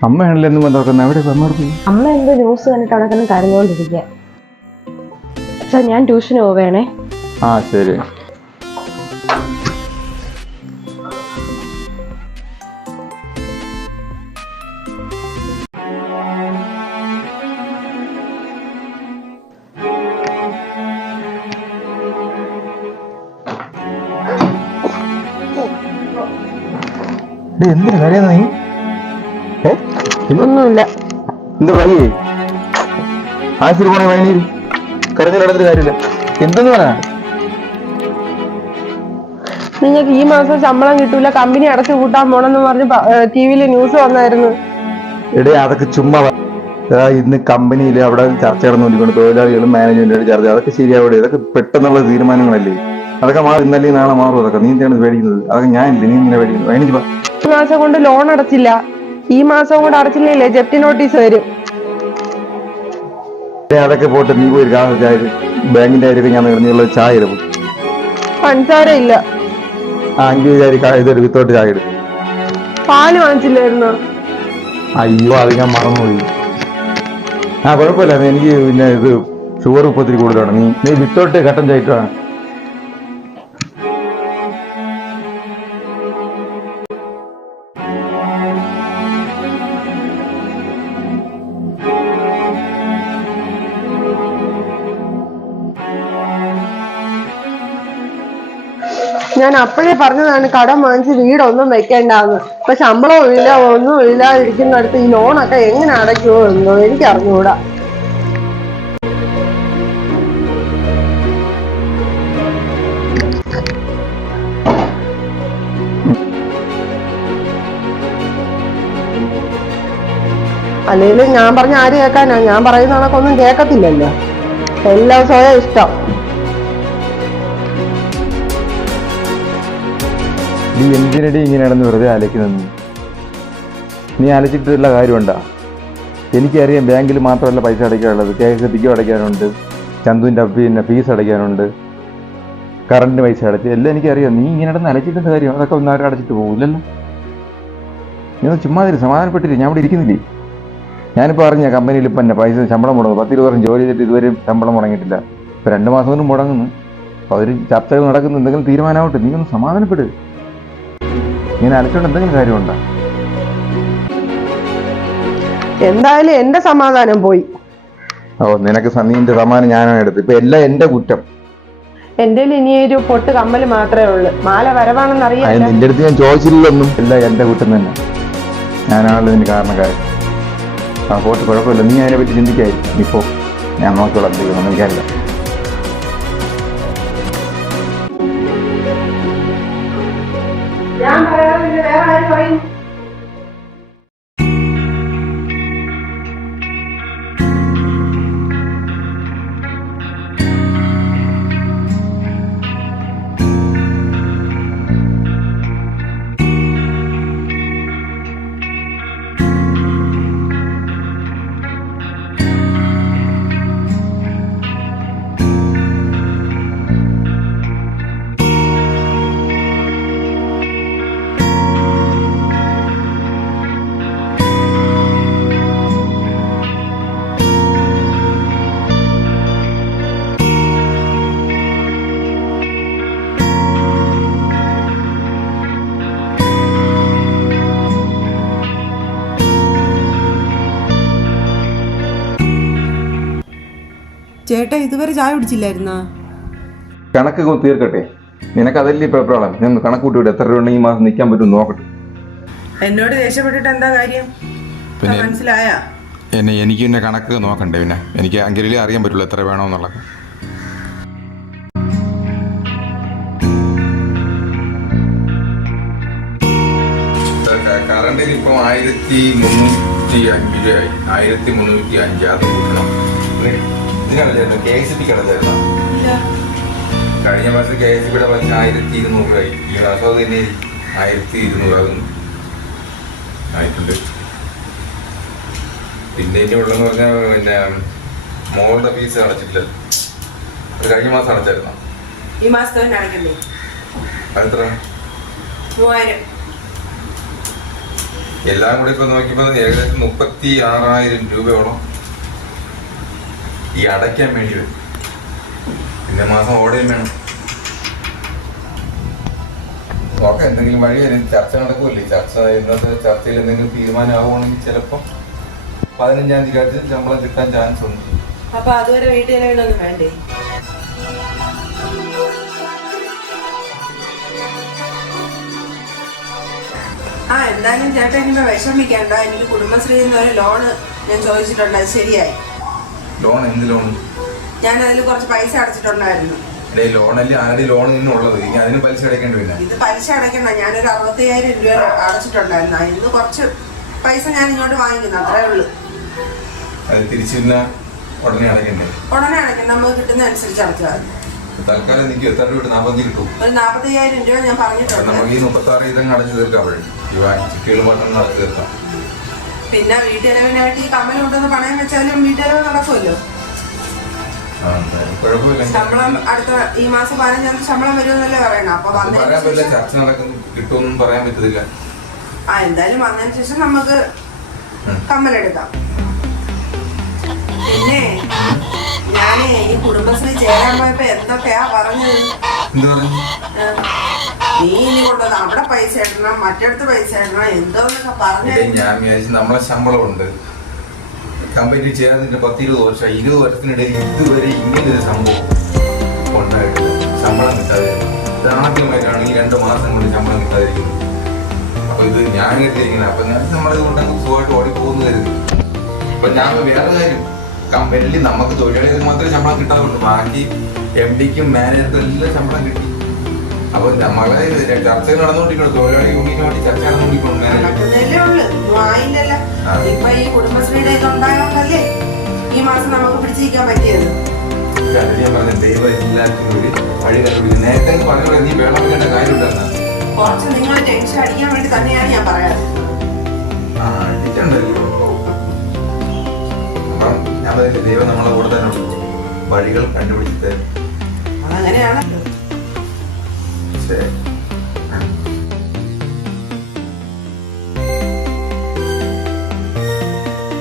അമ്മയാണല്ലോ എന്നും എവിടെ അമ്മ പോയി. അമ്മ എന്തോ ന്യൂസ് കണ്ടിട്ട് അവിടെ കിടന്ന് കരഞ്ഞുകൊണ്ടിരിക്കുക സാർ ഞാൻ ട്യൂഷന് പോവേണേ ആ ശരി. എന്തിനു കരയുന്ന നീ? ഏ? ഇല്ല. ഒന്നുമില്ല എന്ത് വയ്യേ ആശുപത്രി പോണേ വൈകുന്നേരം കരഞ്ഞു നടന്നിട്ട് കാര്യമില്ല. എന്തെന്ന് നിങ്ങൾക്ക് ഈ മാസം ശമ്പളം കിട്ടൂല കമ്പനി അടച്ചു കൂട്ടാൻ പോണെന്ന് പറഞ്ഞ് ടി വിയിൽ ന്യൂസ് വന്നായിരുന്നു. എടേ അതൊക്കെ ചുമ്മാ ഇന്ന് കമ്പനിയിൽ അവിടെ ചർച്ച നടന്നുകൊണ്ടിരിക്കുന്നു തൊഴിലാളികളും മാനേജ്മെന്റും ചർച്ച. അതൊക്കെ ശരിയാവിടെ? ഇതൊക്കെ പെട്ടെന്നുള്ള തീരുമാനങ്ങളല്ലേ? അതൊക്കെ മാറി ഇന്നല്ലേ നാളെ മാറും. അതൊക്കെ നീ എന്താണ് പേടിക്കുന്നത് അതൊക്കെ ഞാനില്ല നീ എന്തിനാ പേടിക്കുന്നത് അതിന് മാസം കൊണ്ട് ലോൺ അടച്ചില്ല. ഈ മാസം കൂടെ അടച്ചില്ലേ ജപ്തി നോട്ടീസ് വരും. അതൊക്കെ പോട്ട് നീ പോയി ബാങ്കിന്റെ കാര്യമൊക്കെ ഞാൻ നീള ചായ ഇടും. പഞ്ചസാര ഇല്ല. ആ അഞ്ച് വിചാരി ഇതൊരു വിത്തോട്ട് ചായ ഇടും. പാൽ വാങ്ങിച്ചില്ലായിരുന്നോ? അയ്യോ അത് ഞാൻ മറന്നുപോയി. ആ കുഴപ്പമില്ല. എനിക്ക് പിന്നെ ഇത് ഷുഗർ ഇപ്പൊ ഒത്തിരി കൂടുതലാണ്. നീ നീ വിത്തോട്ട് കട്ടൻ ചായട്ടാണ് ഞാൻ അപ്പോഴേ പറഞ്ഞതാണ് കടം വാങ്ങിച്ച് വീടൊന്നും വെക്കേണ്ടാന്ന്. ഇപ്പൊ ശമ്പളവും ഇല്ല ഒന്നും ഇല്ലാതിരിക്കുന്നിടത്ത് ഈ ലോണൊക്കെ എങ്ങനെ അടയ്ക്കുമോ എന്നോ എനിക്ക് അറിഞ്ഞുകൂടാ. അല്ലെങ്കിലും ഞാൻ പറഞ്ഞ ആര് കേൾക്കാനാ? ഞാൻ പറയുന്ന കണക്കൊന്നും കേൾക്കത്തില്ലല്ലോ. എല്ലാം സ്വയം ഇഷ്ടം. നീ എന്തിനടി ഇങ്ങനെ നടന്ന് വെറുതെ അലക്കുന്നത് നീ ആലോചിച്ചിട്ടുള്ള കാര്യമുണ്ടാ? എനിക്കറിയാം ബാങ്കിൽ മാത്രമല്ല പൈസ അടയ്ക്കാനുള്ളത്. K S ബിക്കും അടയ്ക്കാനുണ്ട്. ചന്തുവിന്റെ പിന്നെ ഫീസ് അടയ്ക്കാനുണ്ട്. കറണ്ട് പൈസ അടച്ച്. എല്ലാം എനിക്കറിയാം. നീ ഇങ്ങനെ നടന്ന് അലച്ചിട്ടുണ്ട് കാര്യം അതൊക്കെ ഒന്നും ആരും അടച്ചിട്ട് പോകില്ലല്ലോ നീ ഒന്ന് ചുമ്മാ തരും സമാധാനപ്പെട്ടില്ല ഞാൻ ഇവിടെ ഇരിക്കുന്നില്ലേ? ഞാനിപ്പോൾ അറിഞ്ഞ കമ്പനിയിൽ ഇപ്പം തന്നെ പൈസ ശമ്പളം മുടങ്ങും പത്ത് ഇരുപത് വർഷം ജോലി ചെയ്തിട്ട് ഇതുവരെയും ശമ്പളം മുടങ്ങിയിട്ടില്ല. ഇപ്പം രണ്ട് മാസം കൊണ്ട് മുടങ്ങുന്നു. അപ്പോൾ അവർ ചർച്ചകൾ നടക്കുന്നു. എന്തെങ്കിലും തീരുമാനമാവട്ടെ. നീ ഒന്ന് സമാധാനപ്പെട്. ഇങ്ങനെ അലച്ചോണ്ട് എന്തെങ്കിലും കാര്യമുണ്ടോ? എന്തായാലും എന്റെ സമാധാനം പോയി. ഓ നിനക്ക് സന്നിന്റെ നിന്റെ സമ്മാനം ഞാനാണ് എടുത്തത്. ഇപ്പൊ എല്ലാം എന്റെ കുറ്റം. എന്റെ ഇനി ഒരു പൊട്ട് കമ്മൽ മാത്രമേ ഉള്ളൂ. മാല വരവാണെന്ന് അറിയാം നിന്റെ അടുത്ത് ഞാൻ ചോദിച്ചില്ലൊന്നും. എല്ലാം എന്റെ കുറ്റം തന്നെ. ഞാനാണല്ലോ ഇതിന് കാരണക്കാരൻ. ആ പോട്ട് കുഴപ്പമില്ല. നീ അതിനെ പറ്റി ചിന്തിക്കായിരിക്കും ഇപ്പോ ഞാൻ നോക്കിയോളാം എന്തെങ്കിലും എനിക്കറിയില്ല. ഞാൻ പറയാതെ പിന്നെ വേറെ ആര് പറയും ചേട്ടാ ഇതുവരെ ചായ കുടിച്ചില്ലായിരുന്നാ? കണക്ക് തീർക്കട്ടെ. നിനക്ക് അതല്ലേ ഇപ്പൊ പ്രോബ്ലം? ഞാൻ കണക്ക് കൂട്ടി എത്ര രൂപ ഉണ്ടെങ്കിൽ ഈ മാസം നിൽക്കാൻ പറ്റും നോക്കട്ടെ. എന്നോട് ദേഷ്യപ്പെട്ടിട്ട് എന്താ കാര്യം? പിന്നെ- മനസ്സിലായ? എന്നെ എനിക്ക് പിന്നെ കണക്ക് നോക്കണ്ടേ പിന്നെ? എനിക്ക് അങ്കിലേ അറിയാൻ പറ്റുള്ളൂ എത്ര വേണമെന്നുള്ളത്. ഇപ്പം ആയിരത്തി മുന്നൂറ്റി അഞ്ച് രൂപയായി ആയിരത്തി മുന്നൂറ്റി അഞ്ച് അത് കൂട്ടണം കെ എസ് കഴിഞ്ഞ മാസം കെ എസ് ബിയുടെ പലിശ ആയിരത്തി ഇരുന്നൂറ് രൂപയായി ഈ മാസം തന്നെ ആയിരത്തി ഇരുന്നൂറാകുന്നു ആയിട്ടുണ്ട്. പിന്നെ ഇനി ഉള്ളതെന്ന് പറഞ്ഞാൽ പിന്നെ മോളുടെ ഫീസ് അടച്ചിട്ടില്ല. അത് കഴിഞ്ഞ മാസം അടച്ചായിരുന്നു? ഈ മാസത്തെ തന്നെ അടയ്ക്കണ്ടേ? അതെത്ര? മൂവായിരം. എല്ലാം കൂടി ഇപ്പൊ നോക്കിയപ്പോ ഏകദേശം മുപ്പത്തി ആറായിരം രൂപയോളം. ഈ അടയ്ക്കാൻ വേണ്ടി വരും. പിന്നെ മാസം ഓടുകയും വേണം. നോക്കാം എന്തെങ്കിലും വഴി വരും. ചർച്ച നടക്കുമല്ലേ ചർച്ച ഇന്നത്തെ ചർച്ചയിൽ എന്തെങ്കിലും തീരുമാനമാവുകയാണെങ്കിൽ ചിലപ്പോൾ പതിനഞ്ചാം തീയതി ശമ്പളം കിട്ടാൻ ചാൻസ് ഉണ്ട്. അപ്പൊ അതുവരെ വീട്ടിൽ വേണ്ടേ ആ എന്തായാലും ചേട്ടൻ ഇങ്ങനെ വിഷമിക്കണ്ട. എനിക്ക് കുടുംബശ്രീയിൽ നിന്ന് ഒരു ലോണ് ഞാൻ ചോദിച്ചിട്ടുണ്ട്. അത് ശരിയായി. ലോൺ എന്ത് ലോൺ ഞാൻ അതിൽ കുറച്ച് പൈസ അടച്ചിട്ടുണ്ടായിരുന്നു. ഡേ ലോണല്ലേ ആരുടെ ലോൺ നിന്നുള്ളത് ഇനി അതിന് പലിശ അടയ്ക്കേണ്ടി ഇത് പലിശ അടയ്ക്കണ്ട. ഞാനൊരു അറുപത്തയ്യായിരം രൂപ അടച്ചിട്ടുണ്ടായിരുന്നു. അതിന് കുറച്ച് പൈസ ഞാൻ ഇങ്ങോട്ട് വാങ്ങിക്കുന്നു. അത്രേ ഉള്ളൂ. അത് തിരിച്ചു ഉടനെ അടയ്ക്കണ്ടേ? ഉടനെ അടയ്ക്കണം നമുക്ക് കിട്ടുന്ന അനുസരിച്ച് അടച്ചാൽ മതി. തൽക്കാലം എനിക്ക് എത്ര രൂപ നാൽപ്പത്തഞ്ച് കിട്ടും. ഒരു നാൽപ്പത്തയ്യായിരം രൂപ ഞാൻ പറഞ്ഞിട്ടുണ്ട്. നമുക്ക് ഈ മുപ്പത്തി ആറ് ഇതങ്ങ് അടച്ചു തീർക്കാം ഈ ചിട്ടികൾ മാത്രം അടച്ചു തീർക്കാം. പിന്നെ വീട്ടിലവിനായിട്ട് ഈ കമ്മൽ കൊണ്ടുവന്ന് പണയം വെച്ചാലും വീട്ടിലവ് നടക്കുമല്ലോ? ശമ്പളം അടുത്ത ഈ മാസം പതിനഞ്ചാം തീയതി ശമ്പളം വരുമെന്നല്ലേ പറയണം? അപ്പൊ വന്നതിന് പറയാൻ പറ്റില്ല. ശേഷം ചർച്ച നടക്കുന്നു. കിട്ടുമെന്നും പറയാൻ പറ്റത്തില്ല. ആ എന്തായാലും വന്നതിന് ശേഷം നമുക്ക്. കമ്മലെടുക്കാം. പിന്നെ ഞാനേ ഈ കുടുംബശ്രീ ചേരാൻ പോയപ്പോ എന്തൊക്കെയാ പറഞ്ഞത്? എന്ത് പറഞ്ഞു നീ ഇനി കൊണ്ടുവന്ന് അവിടെ പൈസ ഇടണം മറ്റിടത്ത് പൈസ ഇടണം എന്തോന്നൊക്കെ പറഞ്ഞു ഇതേ ഞാൻ വിചാരിച്ചു നമ്മളെ ശമ്പളമുണ്ട്. കമ്പനി ചെയ്യാതിന്റെ പത്ത് ഇരുപത് വർഷം ഇരുപത് വർഷത്തിനിടയിൽ ഇതുവരെ ഇങ്ങനെ ഒരു സംഭവം ഉണ്ടായിട്ടില്ല. ശമ്പളം കിട്ടാതെ ഇത് ആദ്യമായിട്ടാണ് ഈ രണ്ട് മാസം കൊണ്ട് ശമ്പളം കിട്ടാതിരിക്കുന്നത് അപ്പൊ ഇത് ഞാൻ കിട്ടിയിരിക്കുന്നത് അപ്പൊ ഞാൻ നമ്മളത് കൊണ്ട് അങ്ങ് സുഖമായിട്ട് ഓടിപ്പോകുന്നു കരുതി. അപ്പൊ ഞാൻ വേറെ കാര്യം കമ്പനിയിൽ നമുക്ക് തൊഴിലാളികൾക്ക് മാത്രമേ ശമ്പളം കിട്ടാറുള്ളൂ. ബാക്കി എം ഡിക്കും മാനേജർക്കും എല്ലാം ശമ്പളം കിട്ടി. അപ്പൊ നമ്മളെ ചർച്ച നടന്നുകൊണ്ടിരിക്കണം തൊഴിലാളി യൂണിയന് വേണ്ടി ചർച്ച നടന്നുകൊണ്ടിരിക്കണം ഈ മാസം നമുക്ക് പിടിച്ചിരിക്കാൻ പറ്റിയത്. ഞാൻ പറഞ്ഞ ദൈവം എല്ലാത്തിനും ഒരു വഴി കണ്ടുപിടിക്കും നേരത്തെ പറഞ്ഞു നീ വേണം വേണ്ട കാര്യമുണ്ടെന്ന് കുറച്ച് നിങ്ങൾ ടെൻഷൻ അടിക്കാൻ വേണ്ടി തന്നെയാണ് ഞാൻ പറയാറ് ആ അടിക്കണ്ടല്ലോ. നാൾ ദൈവം നമ്മളെ കൂടെ തന്നെ വഴികൾ കണ്ടുപിടിച്ചിട്ട്. അങ്ങനെയാണ് ശരി.